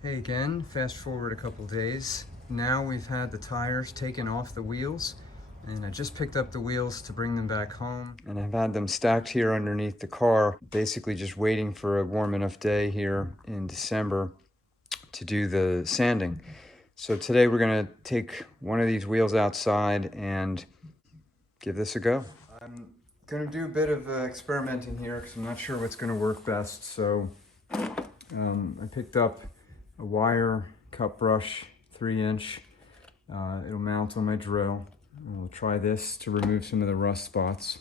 Hey again, fast forward a couple days. Now we've had the tires taken off the wheels, and I just picked up the wheels to bring them back home. And I've had them stacked here underneath the car, basically just waiting for a warm enough day here in December to do the sanding. So today we're gonna take one of these wheels outside and give this a go. I'm gonna do a bit of experimenting here because I'm not sure what's gonna work best. So I picked up a wire cut brush, 3-inch. It'll mount on my drill. We'll try this to remove some of the rust spots.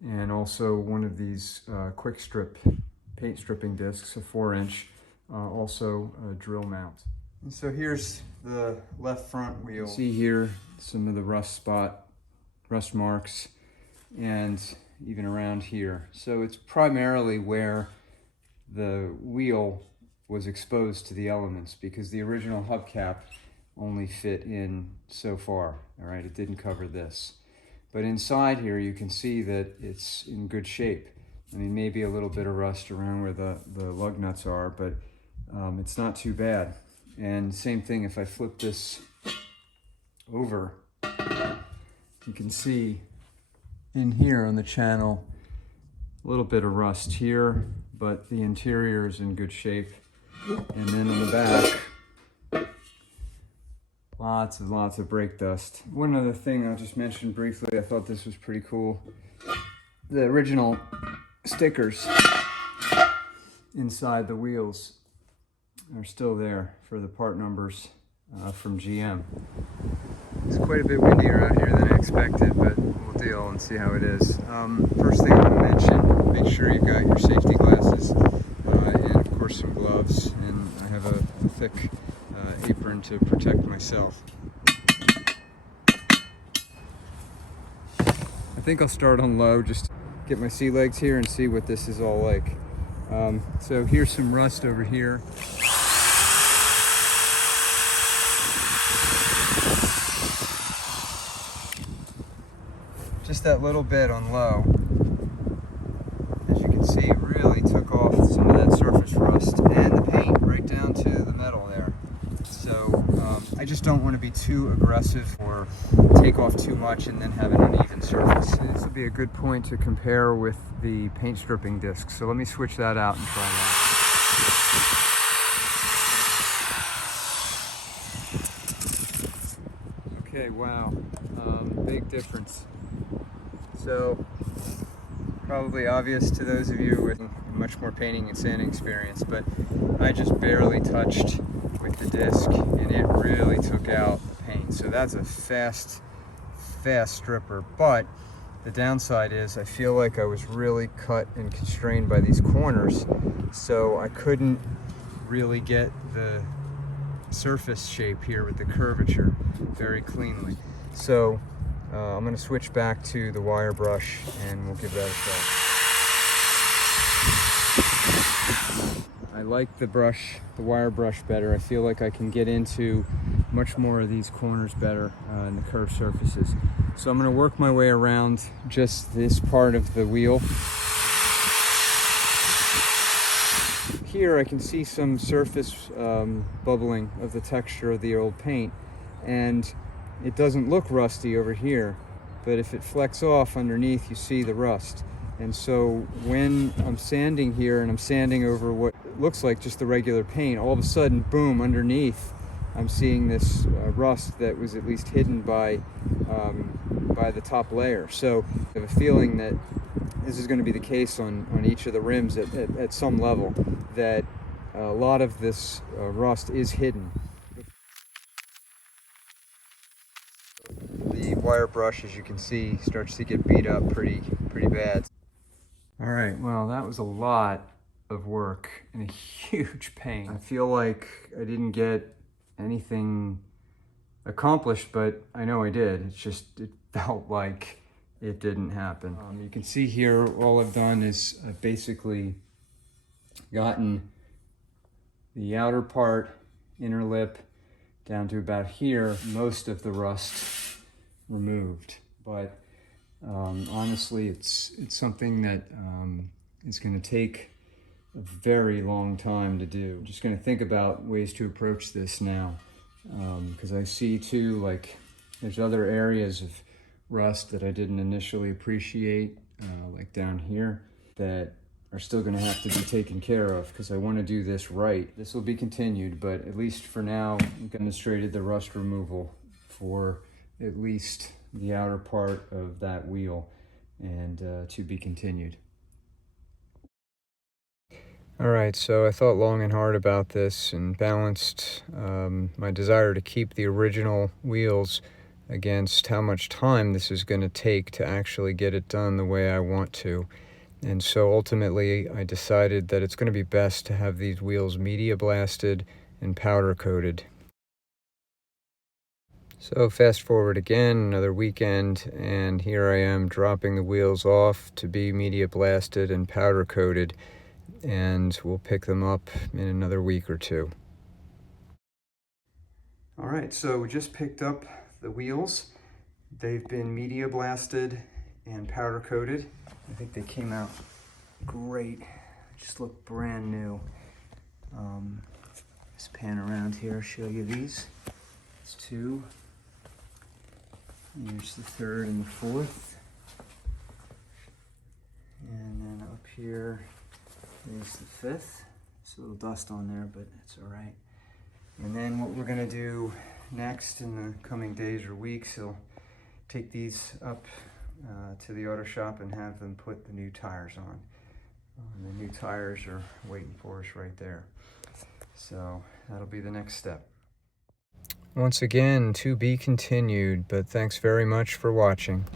And also one of these quick strip paint stripping discs, a 4-inch, also a drill mount. And so here's the left front wheel. See here some of the rust marks, and even around here. So it's primarily where the wheel was exposed to the elements, because the original hubcap only fit in so far. All right, it didn't cover this. But inside here you can see that it's in good shape. I mean, maybe a little bit of rust around where the lug nuts are, but it's not too bad. And same thing, if I flip this over, you can see in here on the channel a little bit of rust here, but the interior is in good shape. And then on the back, lots of brake dust. One other thing I'll just mention briefly, I thought this was pretty cool. The original stickers inside the wheels are still there for the part numbers from GM. It's quite a bit windier out here than I expected, but we'll deal and see how it is. First thing I want to mention, make sure you've got your safety glasses and of course some gloves, and I have a thick apron to protect myself. I think I'll start on low, just get my sea legs here and see what this is all like. So here's some rust over here. Just that little bit on low. As you can see, it really took off some of that surface rust and the paint right down to the metal there. So I just don't want to be too aggressive or take off too much and then have an uneven surface. This would be a good point to compare with the paint stripping disc. So let me switch that out and try that. Okay, wow, big difference. So, probably obvious to those of you with much more painting and sanding experience, but I just barely touched with the disc and it really took out the paint. So that's a fast stripper, but the downside is I feel like I was really cut and constrained by these corners, so I couldn't really get the surface shape here with the curvature very cleanly. So I'm going to switch back to the wire brush and we'll give that a try. I like the wire brush better. I feel like I can get into much more of these corners better in the curved surfaces. So I'm going to work my way around just this part of the wheel. Here I can see some surface bubbling of the texture of the old paint, and it doesn't look rusty over here, but if it flecks off underneath, you see the rust. And so when I'm sanding here and I'm sanding over what looks like just the regular paint, all of a sudden, boom, underneath, I'm seeing this rust that was at least hidden by the top layer. So I have a feeling that this is going to be the case on each of the rims at some level, that a lot of this rust is hidden. The wire brush, as you can see, starts to get beat up pretty bad. All right, well, that was a lot of work and a huge pain. I feel like I didn't get anything accomplished, but I know I did. It felt like it didn't happen. You can see here, all I've done is I've basically gotten the outer part, inner lip, down to about here, most of the rust removed. But honestly, it's something that is going to take a very long time to do. I'm just gonna think about ways to approach this now. Because I see too, like, there's other areas of rust that I didn't initially appreciate, like down here, that are still gonna have to be taken care of because I wanna do this right. This will be continued, but at least for now, I've demonstrated the rust removal for at least the outer part of that wheel, and to be continued. All right, so I thought long and hard about this and balanced my desire to keep the original wheels against how much time this is going to take to actually get it done the way I want to. And so ultimately I decided that it's going to be best to have these wheels media blasted and powder coated. So fast forward again, another weekend, and here I am dropping the wheels off to be media blasted and powder coated. And we'll pick them up in another week or two. All right, so we just picked up the wheels. They've been media blasted and powder coated. I think they came out great. Just look brand new. Just pan around here, show you these. It's two. Here's the third and the fourth. And then up here, there's the fifth. There's a little dust on there, but it's all right. And then what we're gonna do next in the coming days or weeks, I'll take these up to the auto shop and have them put the new tires on. The new tires are waiting for us right there. So that'll be the next step. Once again, to be continued, but thanks very much for watching.